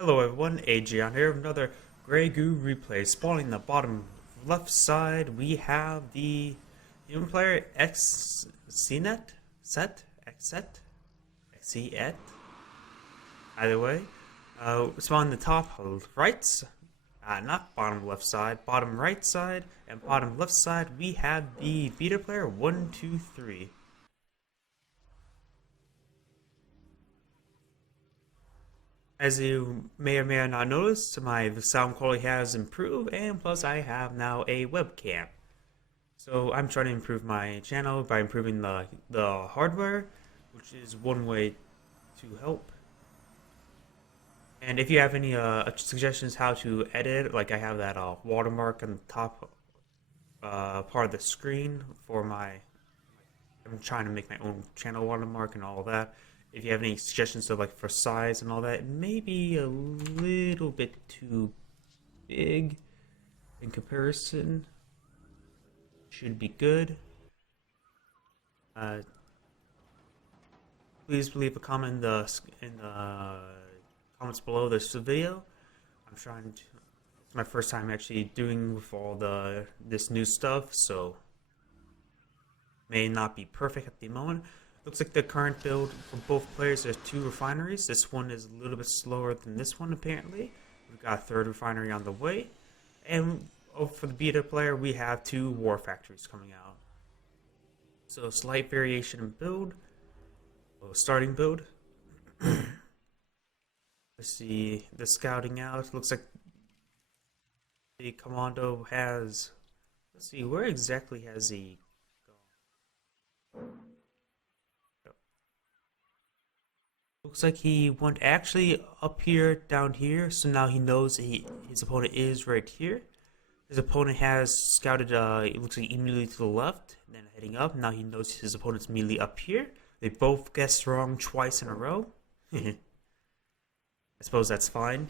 Hello everyone, Agion here, another Grey Goo Replay. Spawning the bottom left side, we have the human player Xcet? Xcet? Either way. Spawning the top right, not bottom left side, bottom right side, and bottom left side, we have the beta player 123. As you may or may not notice, my sound quality has improved, and plus I have now a webcam. So I'm trying to improve my channel by improving the hardware, which is one way to help. And if you have any suggestions how to edit, like I have that watermark on the top part of the screen for I'm trying to make my own channel watermark and all that. If you have any suggestions of for size and all that, it may be a little bit too big in comparison. Should be good. Please leave a comment in the comments below this video. I'm trying to. It's my first time actually doing with all this new stuff, so may not be perfect at the moment. Looks like the current build for both players, there's 2 refineries. This one is a little bit slower than this one, apparently. We've got a 3rd refinery on the way. And for the beta player, we have 2 war factories coming out. So slight variation in build. Starting build. Let's see the scouting out. Looks like the commando has... Let's see, where exactly has he gone? Looks like he went actually up here, down here, so now he knows his opponent is right here. His opponent has scouted, it looks like immediately to the left, and then heading up. Now he knows his opponent's immediately up here. They both guessed wrong twice in a row. I suppose that's fine.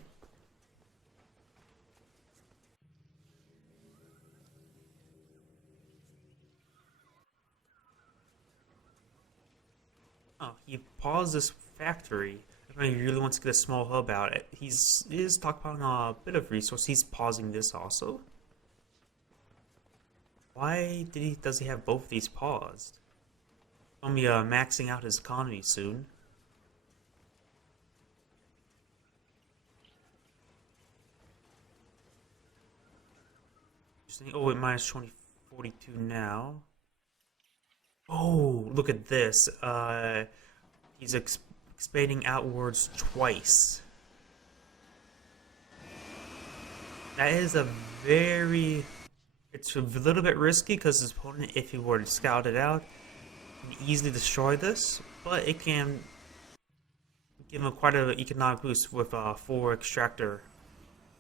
Oh, he paused this factory. I mean, he really wants to get a small hub out. He is stockpiling a bit of resource. He's pausing this also. Why does he have both of these paused? He'll be maxing out his economy soon. Oh, wait, minus 2042 now. Oh, look at this. He's expanding outwards twice. That is it's a little bit risky because his opponent, if he were to scout it out, can easily destroy this, but it can give him quite an economic boost with 4 extractor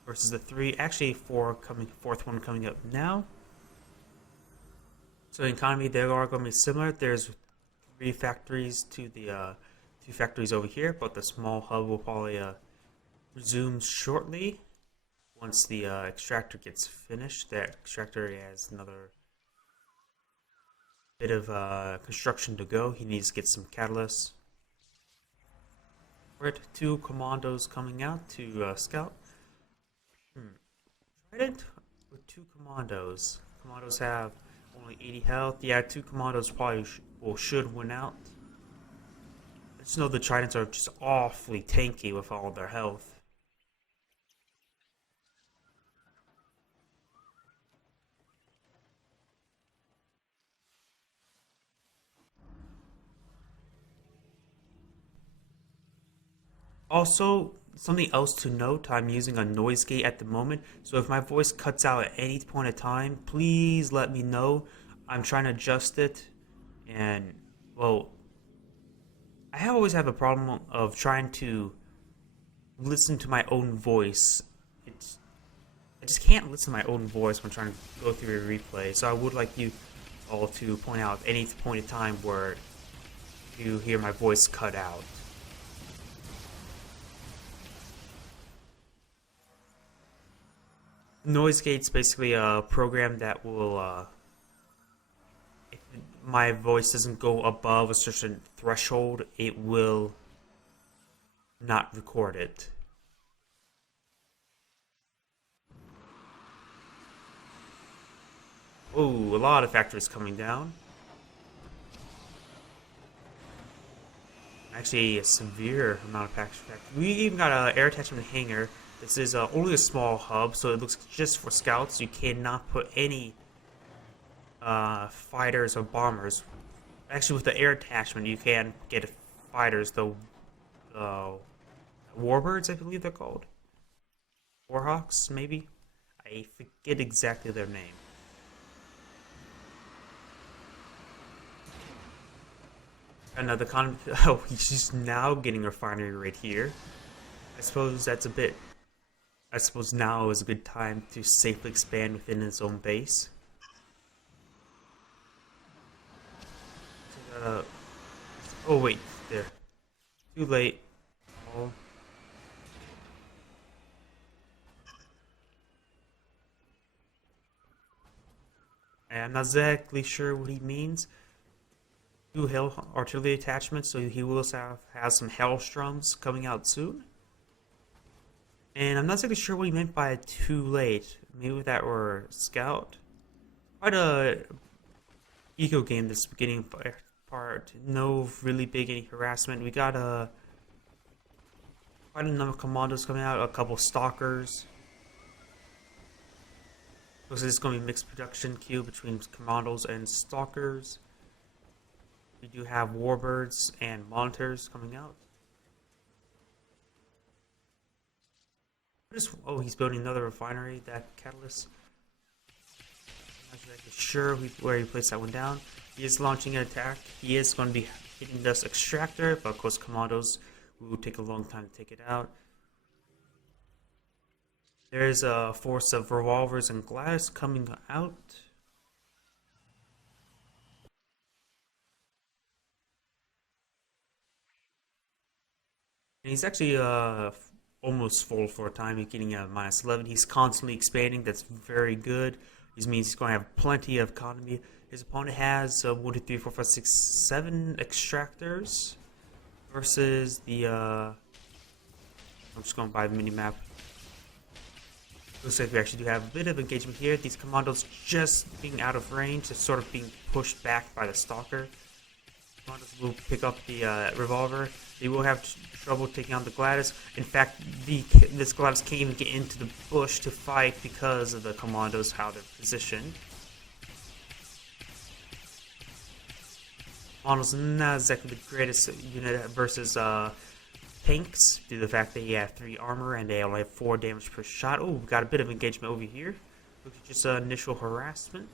versus the 3. Actually, 4th one coming up now. So in economy, they are going to be similar. There's 3 factories to the 2 factories over here, but the small hub will probably resume shortly once the extractor gets finished. That extractor has another bit of construction to go. He needs to get some catalysts. We're at 2 commandos coming out to scout. Trident with 2 commandos. Commandos have only 80 health. Yeah, 2 commandos probably should win out. I just know the Tridents are just awfully tanky with all their health. Also, something else to note, I'm using a noise gate at the moment, so if my voice cuts out at any point in time, please let me know. I'm trying to adjust it, and, well, I always have a problem of trying to listen to my own voice. I just can't listen to my own voice when trying to go through a replay, so I would like you all to point out any point in time where you hear my voice cut out. Noise gate's basically a program that will, if my voice doesn't go above a certain threshold, it will not record it. Oh, a lot of factories coming down. Actually, a severe amount of factories. We even got an air attachment hangar. This is only a small hub, so it looks just for scouts. You cannot put any fighters or bombers. Actually, with the air attachment, you can get fighters, the warbirds, I believe they're called. Warhawks, maybe? I forget exactly their name. Another oh, he's just now getting a refinery right here. I suppose that's a bit. I suppose now is a good time to safely expand within its own base. Oh wait, there. Too late. Oh. I'm not exactly sure what he means. Two hill artillery attachments, so he will have some Hellstroms coming out soon. And I'm not exactly sure what he meant by too late. Maybe that were scout. Quite a eco game this beginning part. No really big any harassment. We got quite a number of commandos coming out. A couple stalkers. Looks like it's going to be mixed production queue between commandos and stalkers. We do have warbirds and monitors coming out. Oh, he's building another refinery. That catalyst. I'm not exactly sure where he placed that one down. He is launching an attack. He is going to be hitting this extractor, but of course commandos will take a long time to take it out. There's a force of revolvers and glass coming out. And he's actually almost full for a time. He's getting a -11. He's constantly expanding. That's very good. This means he's going to have plenty of economy. His opponent has 1, 2, 3, 4, 5, 6, 7 extractors versus the. I'm just going by the mini map. Looks like we actually do have a bit of engagement here. These commandos just being out of range, just sort of being pushed back by the stalker. Commandos will pick up the revolver. They will have trouble taking on the Gladys. In fact, this Gladys can't even get into the bush to fight because of the commandos, how they're positioned. Commandos not exactly the greatest unit versus tanks, due to the fact that he have 3 armor and they only have 4 damage per shot. Oh, we got a bit of engagement over here. Looks like just initial harassment.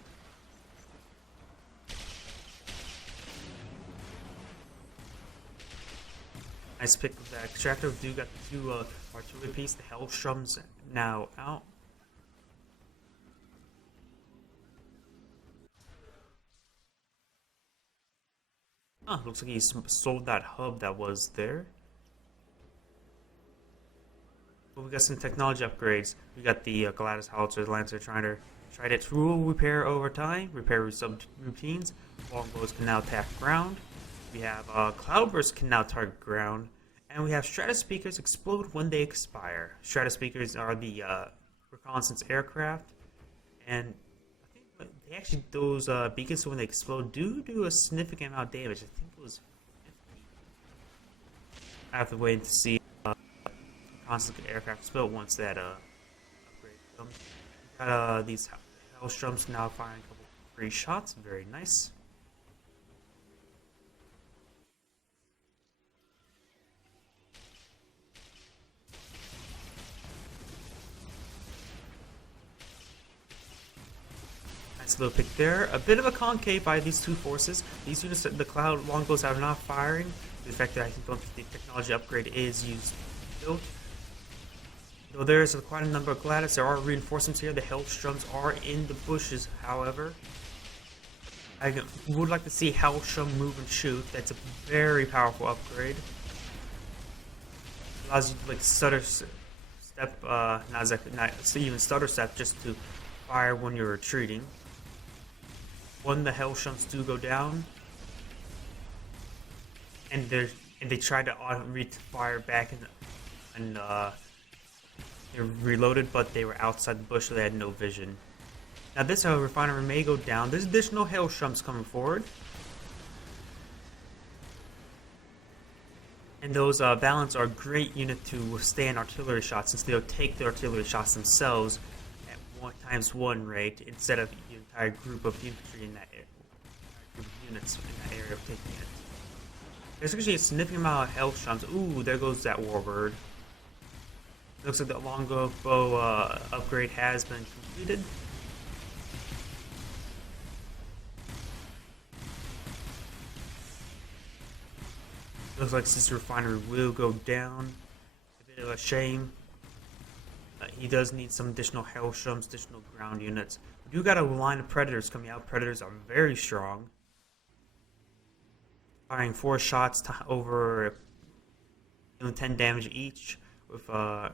Nice pick of that extractor. We do got the 2 artillery pieces. The Hellstroms now out. Looks like he sold that hub that was there. But we got some technology upgrades. We got the Gladys Howitzer, Lancer Trident rule repair over time. Repair sub routines. Longbows can now attack ground. We have Cloudburst can now target ground. And we have Stratospeakers explode when they expire. Stratospeakers are the reconnaissance aircraft. And I think they actually, those beacons, when they explode, do a significant amount of damage. I think it was 50. I have to wait to see reconnaissance aircraft explode once that upgrade comes. We got these Hellstroms now firing a couple free shots. Very nice. Nice little pick there. A bit of a concave by these 2 forces. These units, the Cloud Longbows, are not firing. The fact that I don't think the technology upgrade is used built. Though there is quite a number of Gladys, there are reinforcements here. The Hellstroms are in the bushes, however. I would like to see Hellstrom move and shoot. That's a very powerful upgrade. Allows you to like stutter step, not even stutter step, just to fire when you're retreating. When the Hellstroms do go down, and they try to fire back, and they're reloaded, but they were outside the bush, so they had no vision. Now this refinery may go down. There's additional hailstorms coming forward. And those balance are a great unit to withstand artillery shots, since they'll take the artillery shots themselves at 1x1 rate instead of the entire group of infantry in that area. Group of units in that area of taking it. There's actually a significant amount of hailstorms. Ooh, there goes that warbird. Looks like the longbow upgrade has been completed. Looks like this refinery will go down. A bit of a shame. He does need some additional hailstorms, additional ground units. We do got a line of predators coming out. Predators are very strong. Firing 4 shots to over 10 damage each. With I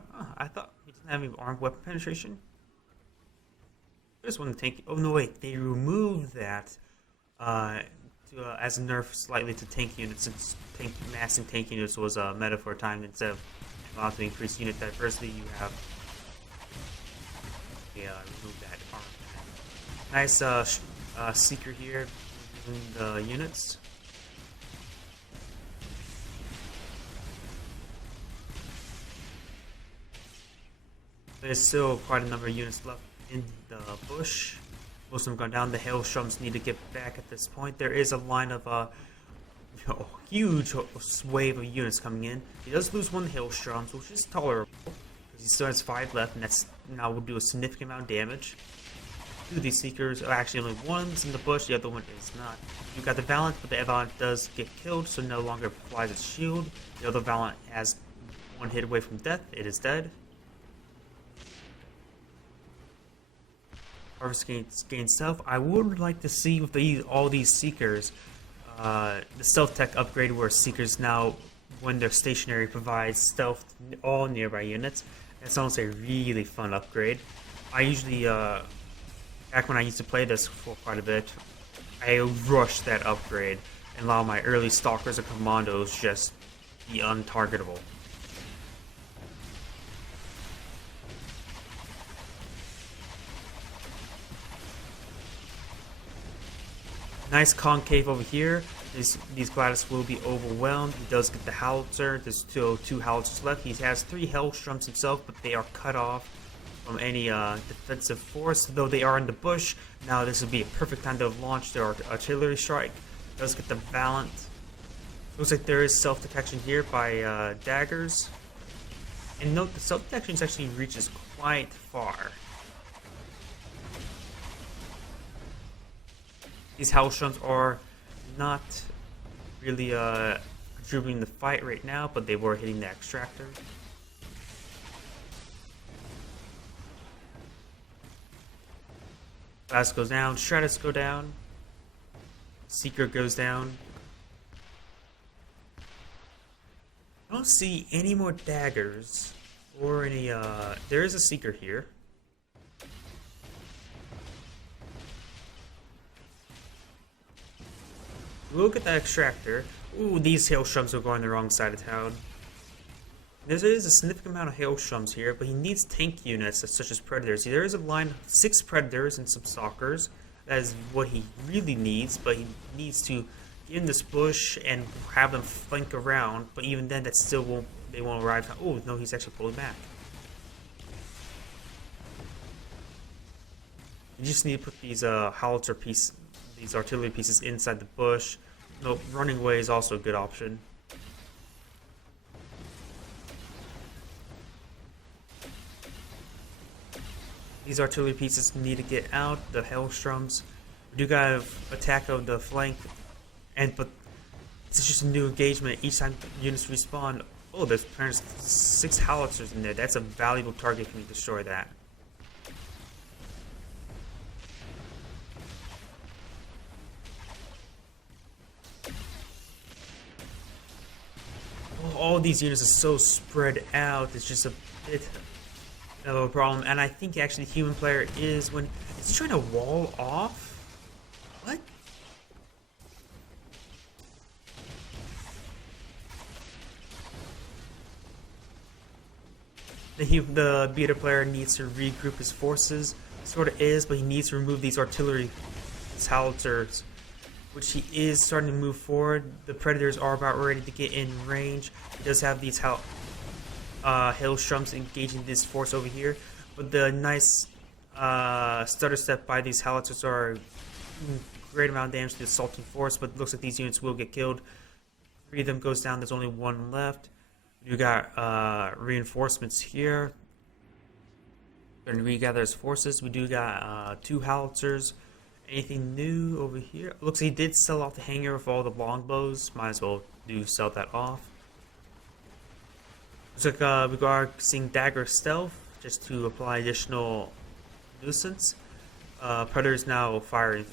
thought he didn't have any armed weapon penetration. There's one tank. Oh no, wait, they removed that as a nerf slightly to tank units, since massing tank units was a meta for a time. Instead of allowed to increase unit diversity, you have remove that armor. Nice seeker here, removing the units. There's still quite a number of units left in the bush. Most of them gone down. The hailstorms need to get back at this point. There is a line of a huge wave of units coming in. He does lose 1 hailstorms, which is tolerable. He still has 5 left, and that's now will do a significant amount of damage. 2 of these seekers, actually only one's in the bush, the other one is not. You got the Valiant, but the Valiant does get killed, so no longer applies its shield. The other Valiant has 1 hit away from death. It is dead. Harvest gains stealth. I would like to see with all these seekers, the stealth tech upgrade where seekers now, when they're stationary, provide stealth to all nearby units. That sounds like a really fun upgrade. I usually, back when I used to play this for quite a bit, I rushed that upgrade and allow my early stalkers and commandos just be untargetable. Nice concave over here. These gliders will be overwhelmed. He does get the howitzer. There's still 2 howitzers left. He has 3 hellstorms himself, but they are cut off from any defensive force, though they are in the bush. Now this would be a perfect time to launch their artillery strike. Does get the Valiant. Looks like there is self-detection here by daggers. And note the self-detection actually reaches quite far. These hailstorms are not really contributing to the fight right now, but they were hitting the extractor. Blast goes down, Stratus go down, Seeker goes down. I don't see any more daggers or any there is a Seeker here. Look at that extractor. Ooh, these hailstorms are going the wrong side of town. There is a significant amount of hailstorms here, but he needs tank units such as predators. There is a line of 6 predators and some stalkers. That is what he really needs, but he needs to get in this bush and have them flank around. But even then, that still won't. They won't arrive. Oh no, he's actually pulling back. You just need to put these howitzer pieces, these artillery pieces inside the bush. No, running away is also a good option. These artillery pieces need to get out. The hailstorms. We do got attack of the flank, but it's just a new engagement. Each time units respawn, oh, there's 6 howitzers in there. That's a valuable target if you destroy that. All these units are so spread out. It's just a bit of a problem. And I think actually the human player is he trying to wall off? What? The beta player needs to regroup his forces. sort of is, but he needs to remove these artillery howitzers, which he is starting to move forward. The predators are about ready to get in range. He does have these hailstorms engaging this force over here, but the nice stutter step by these howitzers are great amount of damage to the assaulting force, but it looks like these units will get killed. 3 of them goes down, there's only 1 left. You got reinforcements here. Going to regather his forces. We do got 2 howitzers. Anything new over here? Looks like he did sell off the hangar with all the longbows. Might as well sell that off. Looks like we are seeing dagger stealth just to apply additional nuisance. Predator's now firing.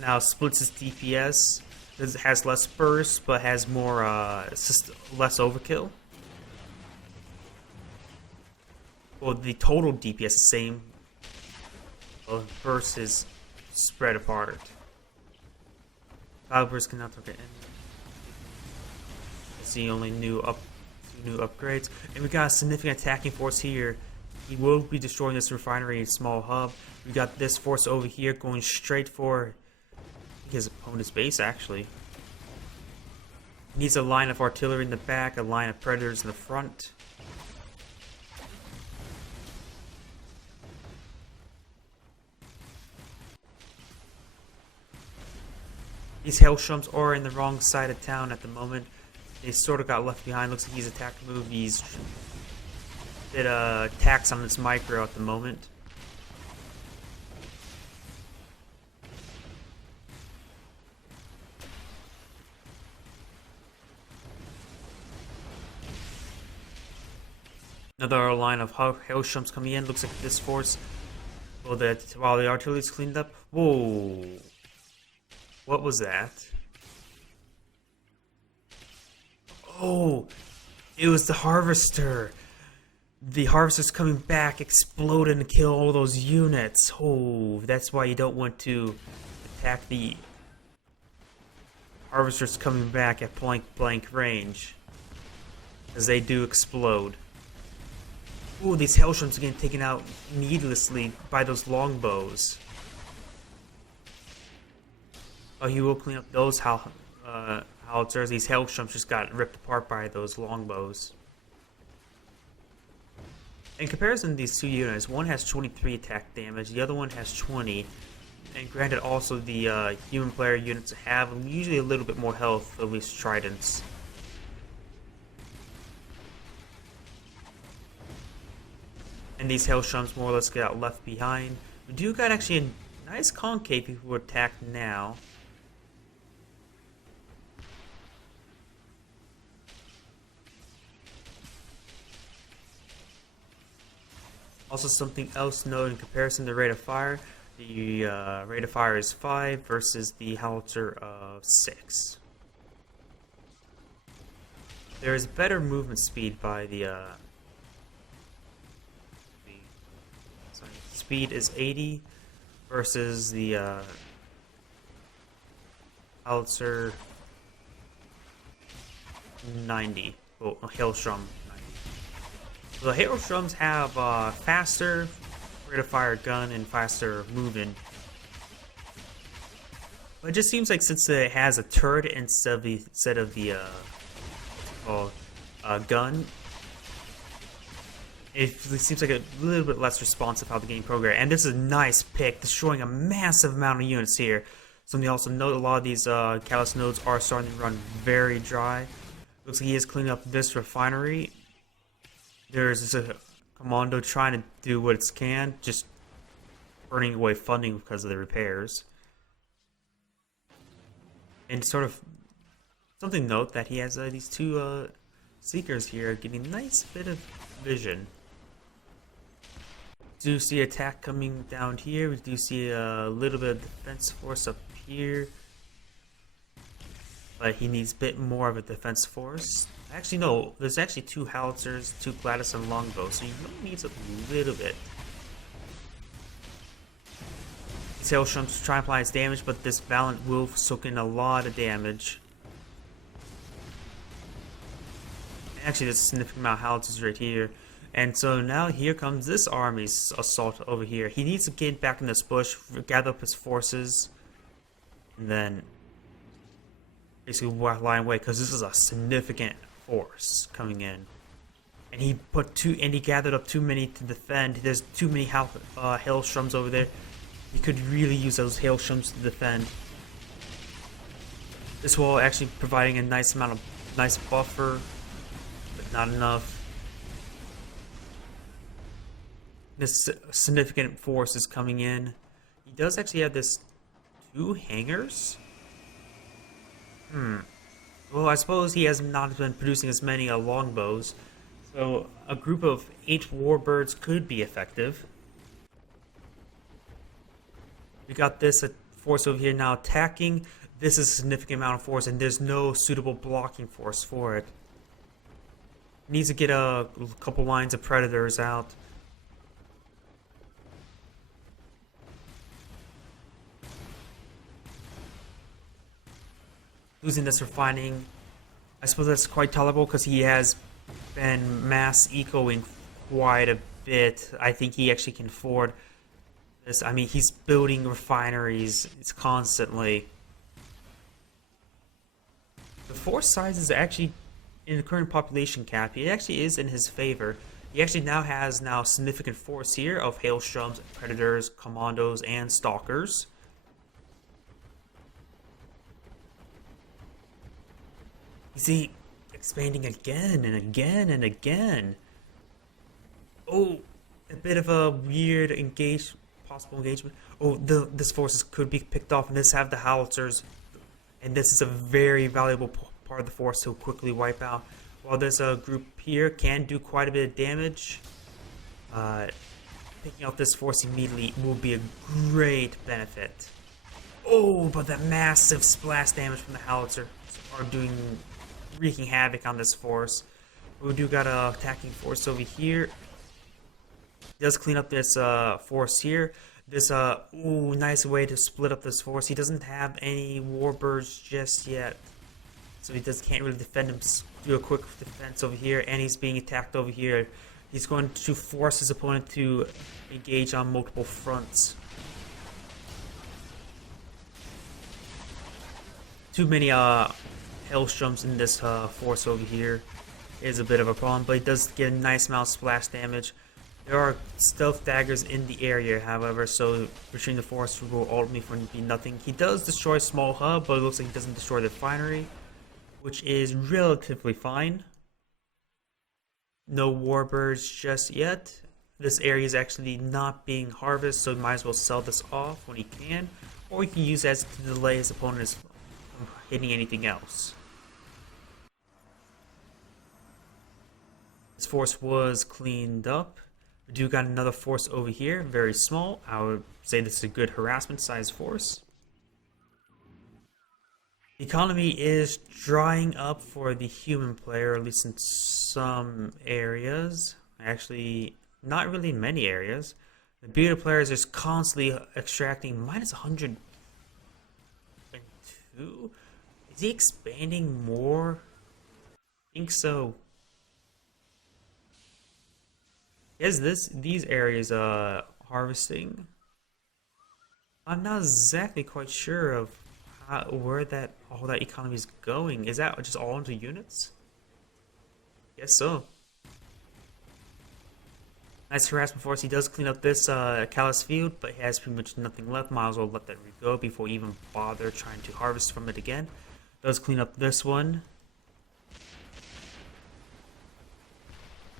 Now splits his DPS. It has less burst, but has more less overkill. Well, the total DPS is the same. Well, burst is spread apart. Cloud burst cannot target any. That's the only new upgrades. And we got a significant attacking force here. He will be destroying this refinery and small hub. We got this force over here going straight for his opponent's base, actually. He needs a line of artillery in the back, a line of predators in the front. These hailstorms are in the wrong side of town at the moment. They sort of got left behind. Looks like he's attacked the move. He's did attacks on this micro at the moment. Another line of hailstorms coming in. Looks like this force. Well, while the artillery's cleaned up. Whoa! What was that? Oh! It was the harvester. The harvester's coming back, exploded and kill all those units. Oh, that's why you don't want to attack the harvesters coming back at point blank range, as they do explode. Ooh, these hailstorms are getting taken out needlessly by those longbows. Oh, he will clean up those howitzers. These hailstorms just got ripped apart by those longbows. In comparison, these 2 units, one has 23 attack damage, the other one has 20. And granted, also the human player units have usually a little bit more health, at least tridents. And these hailstorms more or less get left behind. We do got actually a nice concave if we attack now. Also, something else to note in comparison to rate of fire, the rate of fire is 5 versus the howitzer of 6. There is better movement speed by speed is 80 versus the howitzer 90. Oh, hailstorm 90. So the hailstorms have faster rate of fire gun and faster movement. But it just seems like since it has a turret instead of the gun, it seems like a little bit less responsive how the game programmed. And this is a nice pick, destroying a massive amount of units here. Something also note, a lot of these Callus nodes are starting to run very dry. Looks like he is cleaning up this refinery. There's a commando trying to do what it can, just burning away funding because of the repairs. And sort of something to note that he has these 2 seekers here, giving a nice bit of vision. Do see attack coming down here. We do see a little bit of defense force up here, but he needs a bit more of a defense force. Actually, no. There's actually 2 howitzers, 2 Gladys and longbows, so he really needs a little bit. These hailstorms try and apply his damage, but this Valiant will soak in a lot of damage. Actually, there's a significant amount of howitzers right here. And so now here comes this army's assault over here. He needs to get back in this bush, gather up his forces, and then basically line away, because this is a significant force coming in. And he gathered up too many to defend. There's too many hailstorms over there. He could really use those hailstorms to defend. This will actually providing a nice buffer, but not enough. This significant force is coming in. He does actually have this 2 hangars. Well, I suppose he has not been producing as many longbows, so a group of 8 warbirds could be effective. We got this force over here now attacking. This is a significant amount of force, and there's no suitable blocking force for it. Needs to get a couple lines of predators out. Losing this refining, I suppose that's quite tolerable because he has been mass ecoing quite a bit. I think he actually can afford this. I mean, he's building refineries constantly. The force size is actually, in the current population cap, it actually is in his favor. He actually now has significant force here of hailstorms, predators, commandos, and stalkers. You see, expanding again and again and again. Oh, a bit of a weird possible engagement. Oh, this forces could be picked off, and this have the howitzers, and this is a very valuable part of the force to quickly wipe out. While this group here can do quite a bit of damage, picking out this force immediately will be a great benefit. Oh, but that massive splash damage from the howitzer are wreaking havoc on this force. We do got a attacking force over here. He does clean up this force here. This nice way to split up this force. He doesn't have any warbirds just yet, so he can't really defend him. Do a quick defense over here, and he's being attacked over here. He's going to force his opponent to engage on multiple fronts. Too many hailstorms in this force over here is a bit of a problem, but he does get a nice amount of splash damage. There are stealth daggers in the area, however, so retrieving the force will ultimately be nothing. He does destroy a small hub, but it looks like he doesn't destroy the refinery, which is relatively fine. No warbirds just yet. This area is actually not being harvested, so he might as well sell this off when he can, or he can use it as to delay his opponent from hitting anything else. This force was cleaned up. We do got another force over here, very small. I would say this is a good harassment size force. The economy is drying up for the human player, at least in some areas. Actually, not really many areas. The beta player is just constantly extracting minus 102. Is he expanding more? I think so. Is these areas harvesting? I'm not exactly quite sure of where all that economy is going. Is that just all into units? Guess so. Nice harassment force. He does clean up this callous field, but he has pretty much nothing left. Might as well let that go before he even bother trying to harvest from it again. Does clean up this one.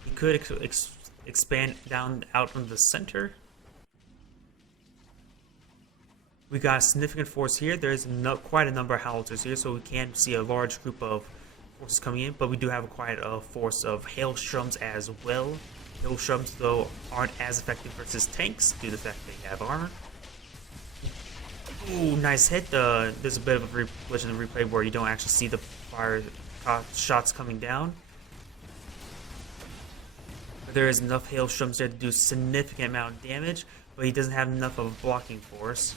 He could expand out from the center. We got a significant force here. There's quite a number of howitzers here, so we can see a large group of forces coming in, but we do have quite a force of hailstorms as well. Hailstorms, though, aren't as effective versus tanks due to the fact they have armor. Ooh, nice hit. There's a bit of a glitch in the replay where you don't actually see the fire shots coming down. There is enough hailstorms there to do a significant amount of damage, but he doesn't have enough of a blocking force.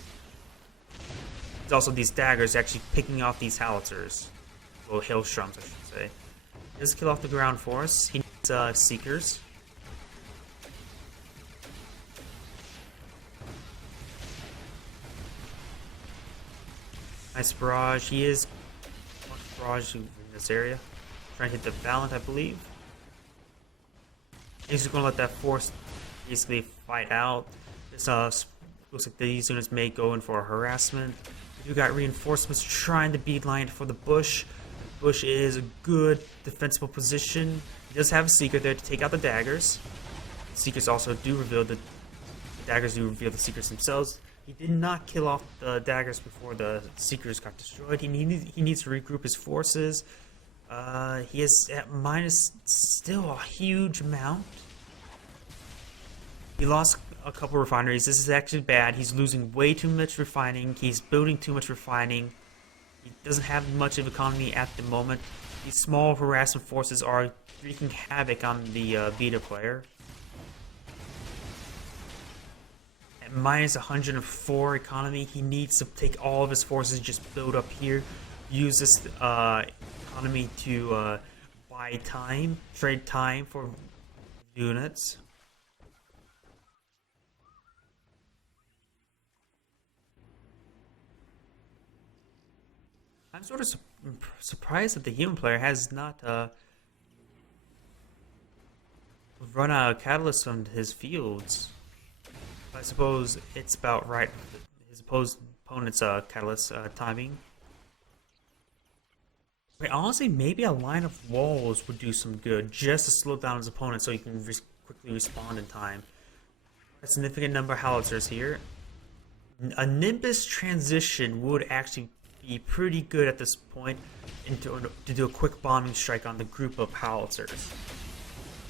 There's also these daggers actually picking off these howitzers. Well, hailstorms, I should say. He does kill off the ground force. He needs seekers. Nice barrage. He is barrage in this area. Trying to hit the Valent, I believe. He's just gonna let that force basically fight out. This looks like these units may go in for a harassment. You got reinforcements trying to beeline for the bush. The bush is a good defensible position. He does have a seeker there to take out the daggers. The seekers also do reveal the daggers do reveal the seekers themselves. He did not kill off the daggers before the seekers got destroyed. He needs to regroup his forces. He is at minus still a huge amount. He lost a couple refineries. This is actually bad. He's losing way too much refining. He's building too much refining. He doesn't have much of economy at the moment. These small harassment forces are wreaking havoc on the Vita player. At minus 104 economy, he needs to take all of his forces, just build up here, use this economy to buy time, trade time for units. I'm sort of surprised that the human player has not run out of catalyst from his fields. I suppose it's about right. His opponent's catalyst timing. Wait, honestly, maybe a line of walls would do some good, just to slow down his opponent so he can quickly respond in time. A significant number of howitzers here. A Nimbus transition would actually be pretty good at this point to do a quick bombing strike on the group of howitzers.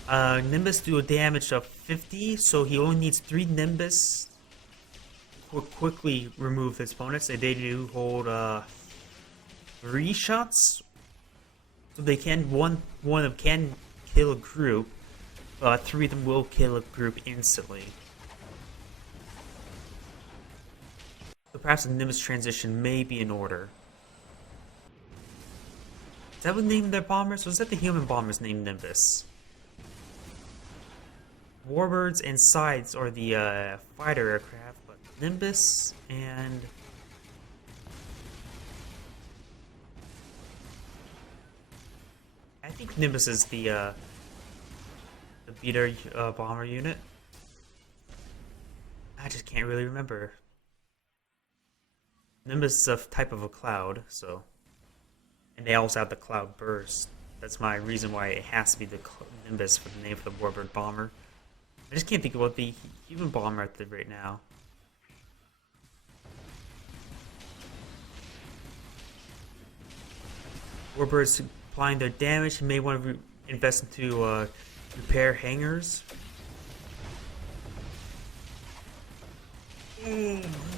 Nimbus do a damage of 50, so he only needs 3 Nimbus to quickly remove his opponents. They do hold 3 shots, so they can one of them can kill a group, but 3 of them will kill a group instantly. So perhaps a Nimbus transition may be in order. Is that what named their bombers? Was that the human bombers named Nimbus? Warbirds and Sides are the fighter aircraft, but Nimbus and I think Nimbus is the beater bomber unit. I just can't really remember. Nimbus is a type of a cloud, so, and they also have the cloud burst. That's my reason why it has to be the Nimbus for the name for the Warbird bomber. I just can't think of what the human bomber at the right now. Warbirds applying their damage. You may want to invest into repair hangars.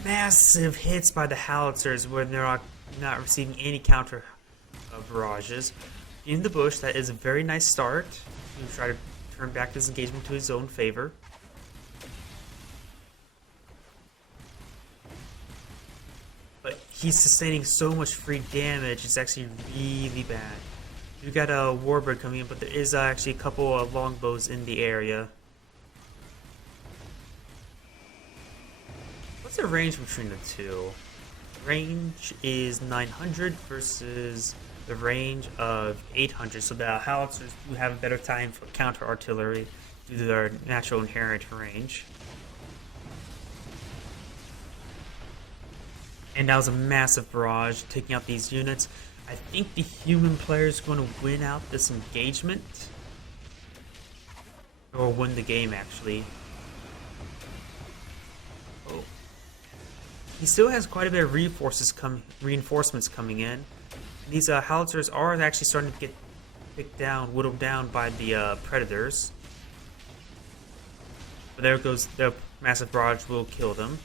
Massive hits by the howitzers when they're not receiving any counter barrages. In the bush, that is a very nice start. You try to turn back this engagement to his own favor. But he's sustaining so much free damage, it's actually really bad. You got a warbird coming in, but there is actually a couple of longbows in the area. What's the range between the two? Range is 900 versus the range of 800, so the howitzers do have a better time for counter artillery due to their natural inherent range. And that was a massive barrage taking out these units. I think the human player is going to win out this engagement, or win the game actually. Oh. He still has quite a bit of reinforcements coming in. These howitzers are actually starting to get picked down, whittled down by the predators. But there goes the massive barrage will kill them.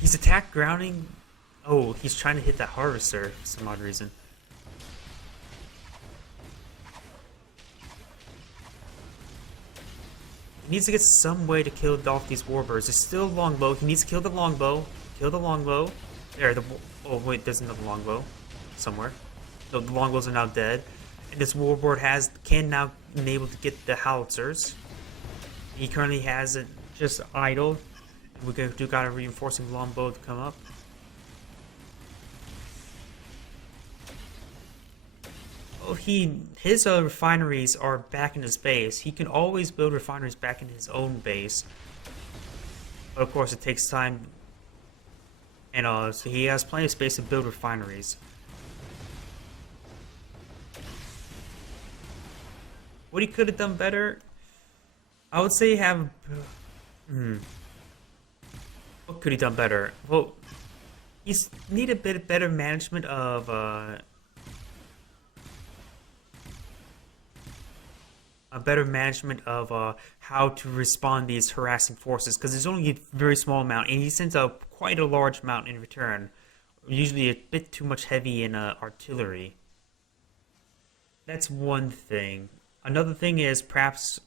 He's attack grounding. Oh, he's trying to hit that harvester for some odd reason. He needs to get some way to kill off these warbirds. There's still a longbow. He needs to kill the longbow. Kill the longbow. There, oh wait, there's another longbow somewhere. So the longbows are now dead. And this warbird can now enable to get the howitzers. He currently has it just idle. We do got a reinforcing longbow to come up. Oh, his refineries are back in his base. He can always build refineries back in his own base, but of course it takes time. And so he has plenty of space to build refineries. What he could have done better, I would say have. What could he done better? Well, he's need a bit better management of how to respond to these harassing forces, because there's only a very small amount, and he sends out quite a large amount in return. Usually a bit too much heavy in artillery. That's one thing. Another thing is perhaps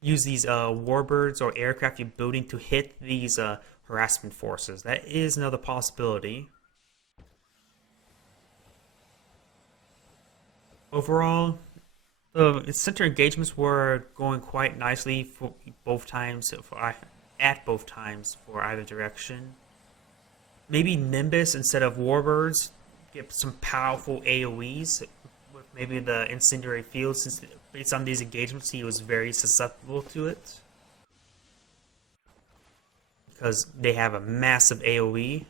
use these warbirds or aircraft you're building to hit these harassment forces. That is another possibility. Overall, the center engagements were going quite nicely for both times. At both times for either direction. Maybe Nimbus instead of warbirds get some powerful AOE's. Maybe the incendiary field, since based on these engagements he was very susceptible to it, because they have a massive AoE.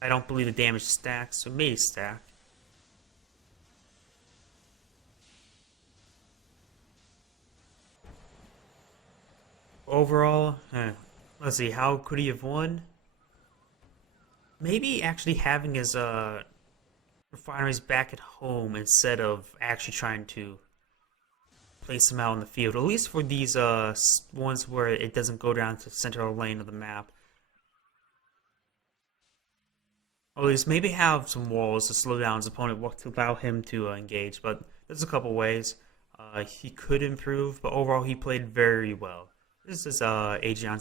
I don't believe the damage stacks, so it may stack. Overall, let's see, how could he have won? Maybe actually having his refineries back at home instead of actually trying to place them out in the field. At least for these ones where it doesn't go down to the central lane of the map. Or at least maybe have some walls to slow down his opponent to allow him to engage. But there's a couple ways he could improve, but overall he played very well. This is Agion